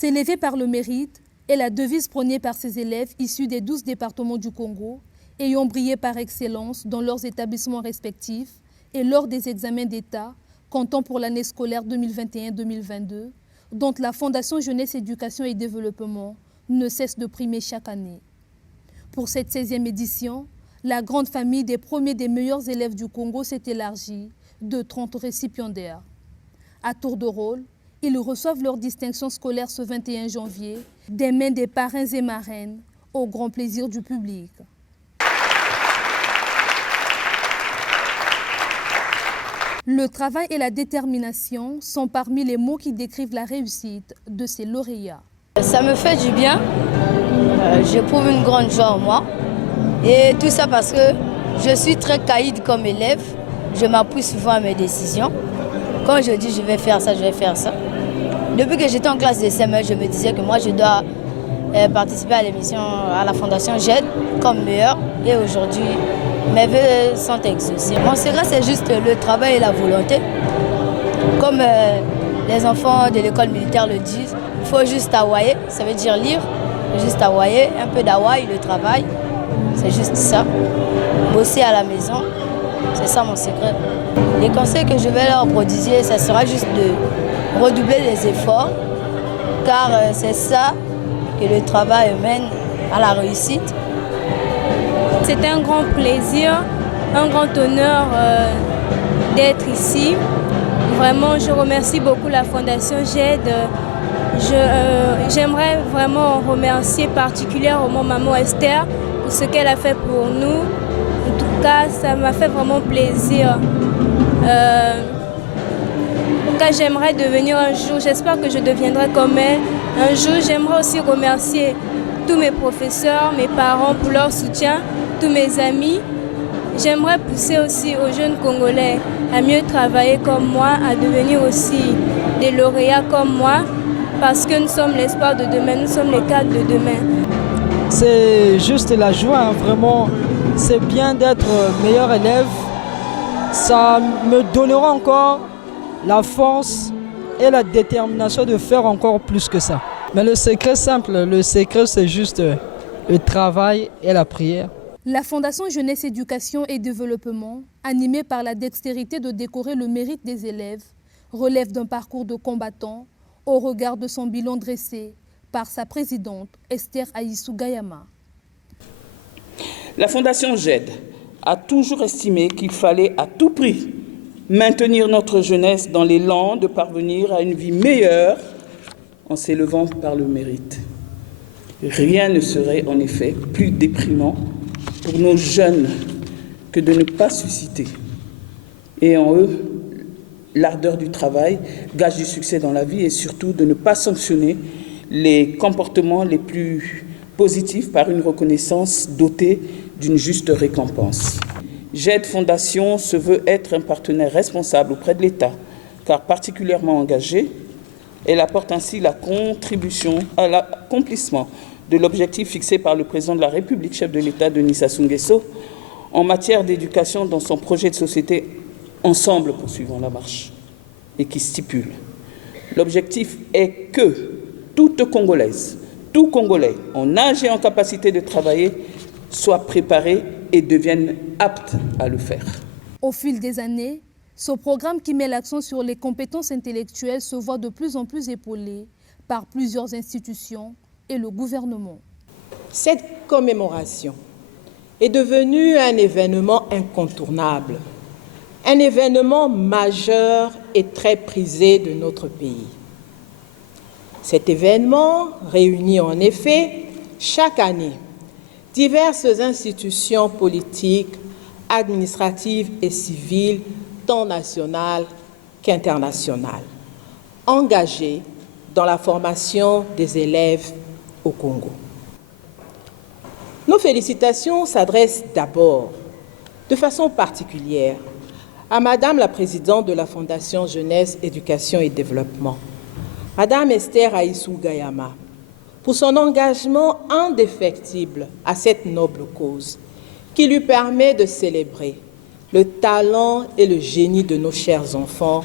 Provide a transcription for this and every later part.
S'élever par le mérite est la devise prônée par ces élèves issus des 12 départements du Congo, ayant brillé par excellence dans leurs établissements respectifs et lors des examens d'État, comptant pour l'année scolaire 2021-2022, dont la Fondation Jeunesse, Éducation et Développement ne cesse de primer chaque année. Pour cette 16e édition, la grande famille des premiers des meilleurs élèves du Congo s'est élargie de 30 récipiendaires. À tour de rôle, ils reçoivent leur distinction scolaire ce 21 janvier des mains des parrains et marraines, au grand plaisir du public. Le travail et la détermination sont parmi les mots qui décrivent la réussite de ces lauréats. Ça me fait du bien, j'éprouve une grande joie en moi. Et tout ça parce que je suis très caïd comme élève, je m'appuie souvent à mes décisions. Quand je dis je vais faire ça, je vais faire ça. Depuis que j'étais en classe de CM1, je me disais que moi je dois participer à l'émission à la Fondation JED comme meilleure. Et aujourd'hui, mes vœux sont exaucés. Mon secret, c'est juste le travail et la volonté. Comme les enfants de l'école militaire le disent, il faut juste awayer, ça veut dire lire. Il faut juste awayer, un peu d'away, le travail. C'est juste ça. Bosser à la maison, c'est ça mon secret. Les conseils que je vais leur prodiguer, ça sera juste de redoubler les efforts, car c'est ça que le travail mène à la réussite. C'est un grand plaisir, un grand honneur d'être ici. Vraiment, je remercie beaucoup la Fondation JED. J'aimerais vraiment remercier particulièrement maman Esther pour ce qu'elle a fait pour nous. En tout cas, ça m'a fait vraiment plaisir. En tout cas, j'aimerais devenir un jour, j'espère que je deviendrai comme elle. Un jour, j'aimerais aussi remercier tous mes professeurs, mes parents pour leur soutien, tous mes amis. J'aimerais pousser aussi aux jeunes Congolais à mieux travailler comme moi, à devenir aussi des lauréats comme moi, parce que nous sommes l'espoir de demain, nous sommes les cadres de demain. C'est juste la joie, vraiment. C'est bien d'être meilleur élève. Ça me donnera encore la force et la détermination de faire encore plus que ça. Mais le secret simple, le secret c'est juste le travail et la prière. La Fondation Jeunesse, Éducation et Développement, animée par la dextérité de décorer le mérite des élèves, relève d'un parcours de combattant au regard de son bilan dressé par sa présidente Esther Aïssou Gayama. La Fondation JED a toujours estimé qu'il fallait à tout prix maintenir notre jeunesse dans l'élan de parvenir à une vie meilleure en s'élevant par le mérite. Rien ne serait en effet plus déprimant pour nos jeunes que de ne pas susciter, et en eux, l'ardeur du travail, gage du succès dans la vie, et surtout de ne pas sanctionner les comportements les plus positifs par une reconnaissance dotée d'une juste récompense. JED Fondation se veut être un partenaire responsable auprès de l'État, car particulièrement engagé, elle apporte ainsi la contribution à l'accomplissement de l'objectif fixé par le président de la République, chef de l'État Denis Sassou Nguesso, en matière d'éducation dans son projet de société Ensemble poursuivons la marche, et qui stipule: l'objectif est que toute Congolaise, tout Congolais en âge et en capacité de travailler soit préparé et devienne apte à le faire. Au fil des années, ce programme qui met l'accent sur les compétences intellectuelles se voit de plus en plus épaulé par plusieurs institutions et le gouvernement. Cette commémoration est devenue un événement incontournable, un événement majeur et très prisé de notre pays. Cet événement réunit en effet chaque année diverses institutions politiques, administratives et civiles, tant nationales qu'internationales, engagées dans la formation des élèves au Congo. Nos félicitations s'adressent d'abord, de façon particulière, à Madame la Présidente de la Fondation Jeunesse, Éducation et Développement, Madame Esther Aïssou Gayama, pour son engagement indéfectible à cette noble cause qui lui permet de célébrer le talent et le génie de nos chers enfants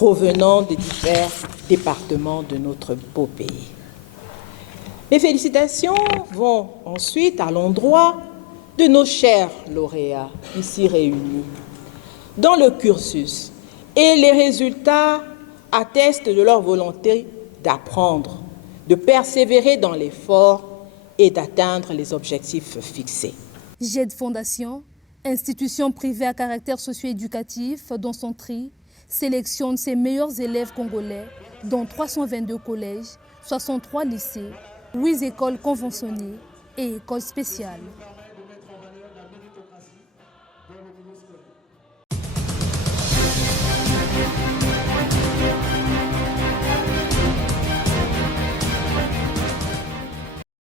provenant des divers départements de notre beau pays. Mes félicitations vont ensuite à l'endroit de nos chers lauréats ici réunis, dont le cursus et les résultats attestent de leur volonté d'apprendre, de persévérer dans l'effort et d'atteindre les objectifs fixés. JED Fondation, institution privée à caractère socio-éducatif dans son tri, sélectionne ses meilleurs élèves congolais dans 322 collèges, 63 lycées, 8 écoles conventionnées et écoles spéciales.